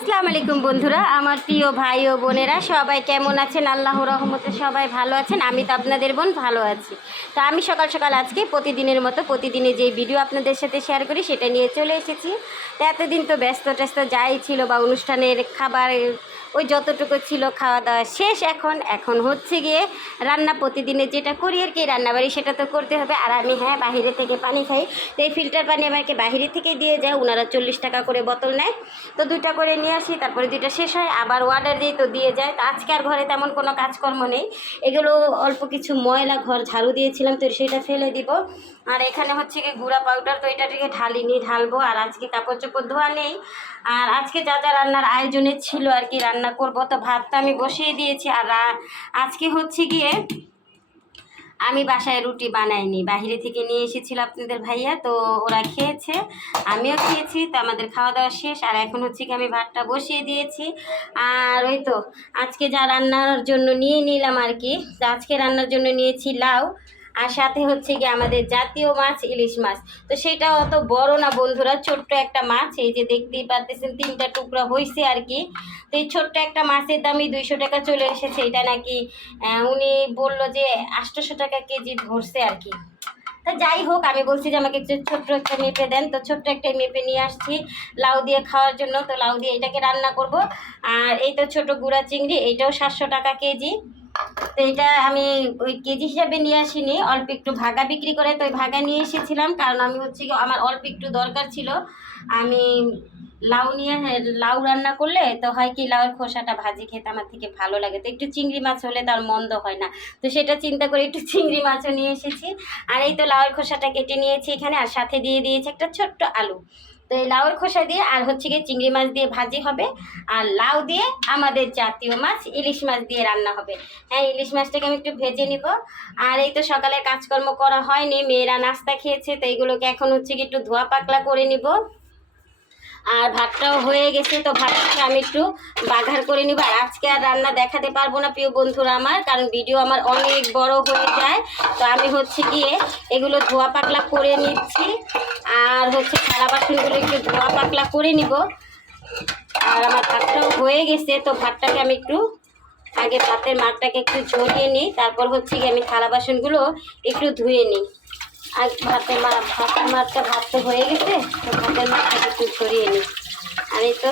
আসসালামু আলাইকুম বন্ধুরা, আমার প্রিয় ভাই ও বোনেরা সবাই কেমন আছেন? আল্লাহর রহমতে সবাই ভালো আছেন। আমি তো আপনাদের বোন ভালো আছি। তো আমি সকাল সকাল আজকে প্রতিদিনের মতো প্রতিদিনে যে ভিডিও আপনাদের সাথে শেয়ার করি সেটা নিয়ে চলে এসেছি। তো এতদিন তো ব্যস্ত যাই ছিল বা অনুষ্ঠানের খাবার ওই যতটুকু ছিল খাওয়া দাওয়া শেষ। এখন হচ্ছে গিয়ে রান্না, প্রতিদিনে যেটা করি আর কি রান্নাবাড়ি সেটা তো করতে হবে। আর আমি বাহিরে থেকে পানি খাই, তো এই ফিল্টার পানি আমাকে বাহিরে থেকে দিয়ে যায়। ওনারা 40 টাকা করে বোতল নেয়, তো 2টা করে নিয়ে আসি, তারপরে 2টা শেষ হয় আবার অর্ডার দিই, তো দিয়ে যায়। তো আজকে আর ঘরে তেমন কোনো কাজকর্ম নেই, এগুলো অল্প কিছু ময়লা ঘর ঝাড়ু দিয়েছিলাম তো সেটা ফেলে দিব। আর এখানে হচ্ছে কি গুঁড়া পাউডার, তো এটা থেকে ঢালবো। আর আজকে কাপড় চোপড় ধোয়া নেই। আর আজকে যা যা রান্নার আয়োজনে ছিল আর কি রান্না করব, তো ভাতটা আমি বসিয়ে দিয়েছি। আর আজকে হচ্ছে গিয়ে আমি বাসায় রুটি বানাইনি, বাইরে থেকে নিয়ে এসেছিল আপনাদের ভাইয়া, তো ওরা খেয়েছে, আমিও খেয়েছি। তো আমাদের খাওয়া দাওয়া শেষ। আর এখন হচ্ছে কি আমি ভাতটা বসিয়ে দিয়েছি। আর ওই তো আজকে যা রান্নার জন্য নিয়ে নিলাম আর কি, তো আজকে রান্নার জন্য নিয়েছি লাউ, আর সাথে হচ্ছে কি আমাদের জাতীয় মাছ ইলিশ মাছ। তো সেটা অত বড় না বন্ধুরা, ছোট্ট একটা মাছ, এই যে দেখতেই পাচ্ছেন 3টা টুকরা হয়েছে আর কি। তো এই ছোট্ট একটা মাছের দামই 200 টাকা চলে এসেছে। এটা নাকি উনি বললো যে 800 টাকা কেজি ধরছে আর কি। তা যাই হোক, আমি বলছি যে আমাকে একটু ছোট্ট একটা মেপে দেন, তো ছোট্ট একটা মেপে নিয়ে আসছি লাউ দিয়ে খাওয়ার জন্য। তো লাউ দিয়ে এটাকে রান্না করব। আর এই তো ছোটো গুঁড়া চিংড়ি, এইটাও 700 টাকা কেজি। তো এটা আমি ওই কেজি হিসাবে নিয়ে আসিনি, অল্প একটু ভাগা বিক্রি করে, তো ওই ভাগা নিয়ে এসেছিলাম। কারণ আমি হচ্ছে কি আমার অল্প একটু দরকার ছিল। আমি লাউ রান্না করলে তো হয় কি লাউয়ের খোসাটা ভাজি খেতে আমার থেকে ভালো লাগে, তো একটু চিংড়ি মাছ হলে তার মন্দ হয় না। তো সেটা চিন্তা করে একটু চিংড়ি মাছও নিয়ে এসেছি। আর এই তো লাউয়ের খোসাটা কেটে নিয়েছি এখানে, আর সাথে দিয়ে দিয়েছি একটা ছোট্ট আলু। তো এই লাউয়ের খোসা দিয়ে আর হচ্ছে গিয়ে চিংড়ি মাছ দিয়ে ভাজি হবে, আর লাউ দিয়ে আমাদের জাতীয় মাছ ইলিশ মাছ দিয়ে রান্না হবে। ইলিশ মাছটাকে আমি একটু ভেজে নিব। আর এই তো সকালে কাজকর্ম করা হয়নি, মেয়েরা নাস্তা খেয়েছে, তো এইগুলোকে এখন হচ্ছে কি একটু ধোয়া পাকলা করে নিব। আর ভাতটাও হয়ে গেছে, তো ভাতটাকে আমি একটু বাঘার করে নিব। আর আজকে আর রান্না দেখাতে পারবো না প্রিয় বন্ধুরা আমার, কারণ ভিডিও আমার অনেক বড় হয়ে যায়। তো আমি হচ্ছে গিয়ে এগুলো ধোয়া পাকলা করে নিচ্ছি। আর হচ্ছে থালা বাসনগুলো একটু ধোয়া পাকলা করে নিব। আর আমার ভাতটাও হয়ে গেছে, তো ভাতটাকে আমি একটু আগে ভাতের মাঠটাকে একটু ঝরিয়ে নিই, তারপর হচ্ছে গিয়ে আমি থালা বাসনগুলো একটু ধুয়ে নিই। আর ভাতের ভাত তো হয়ে গেছে, তো ভাতের মাছটাকে একটু ছড়িয়ে নিই। আর এই তো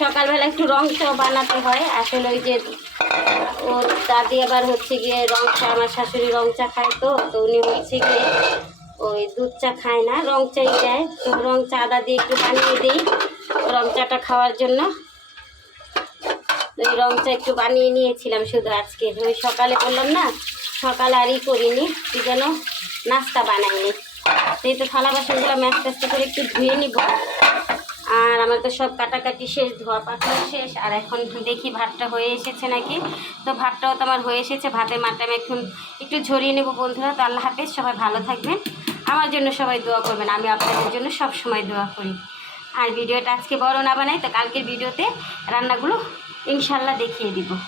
সকালবেলা একটু রং চাও বানাতে হয় আসলে, ওই যে ও দাদি আবার হচ্ছে গিয়ে রং চা, আমার শাশুড়ি রং চা খায়, তো উনি হচ্ছে গিয়ে ওই দুধ চা খায় না, রং চাই দেয়। তো রং চা আদা দিয়ে একটু বানিয়ে দিই রং চাটা খাওয়ার জন্য। ওই রং চা একটু বানিয়ে নিয়েছিলাম শুধু আজকে, ওই সকালে বললাম না সকালে আরই করিনি, কি যেন নাস্তা বানাইনি। এই তো থালা বাসনগুলো আস্তে করে একটু ধুয়ে নিব। আর আমার তো সব কাটাকাটি শেষ, ধোয়া পাকলা শেষ। আর এখন দেখি ভাতটা হয়ে এসেছে নাকি, তো ভাতটাও তো আমার হয়ে এসেছে। ভাতের মাঠটা আমি এখন একটু ঝরিয়ে নেব বন্ধুরা। তো আল্লাহ হাফেজ, সবাই ভালো থাকবেন, আমার জন্য সবাই দোয়া করবেন, আমি আপনাদের জন্য সব সময় দোয়া করি। আর ভিডিওটা আজকে বড় না বানাই, তো কালকের ভিডিওতে রান্নাগুলো ইনশাল্লাহ দেখিয়ে দিব।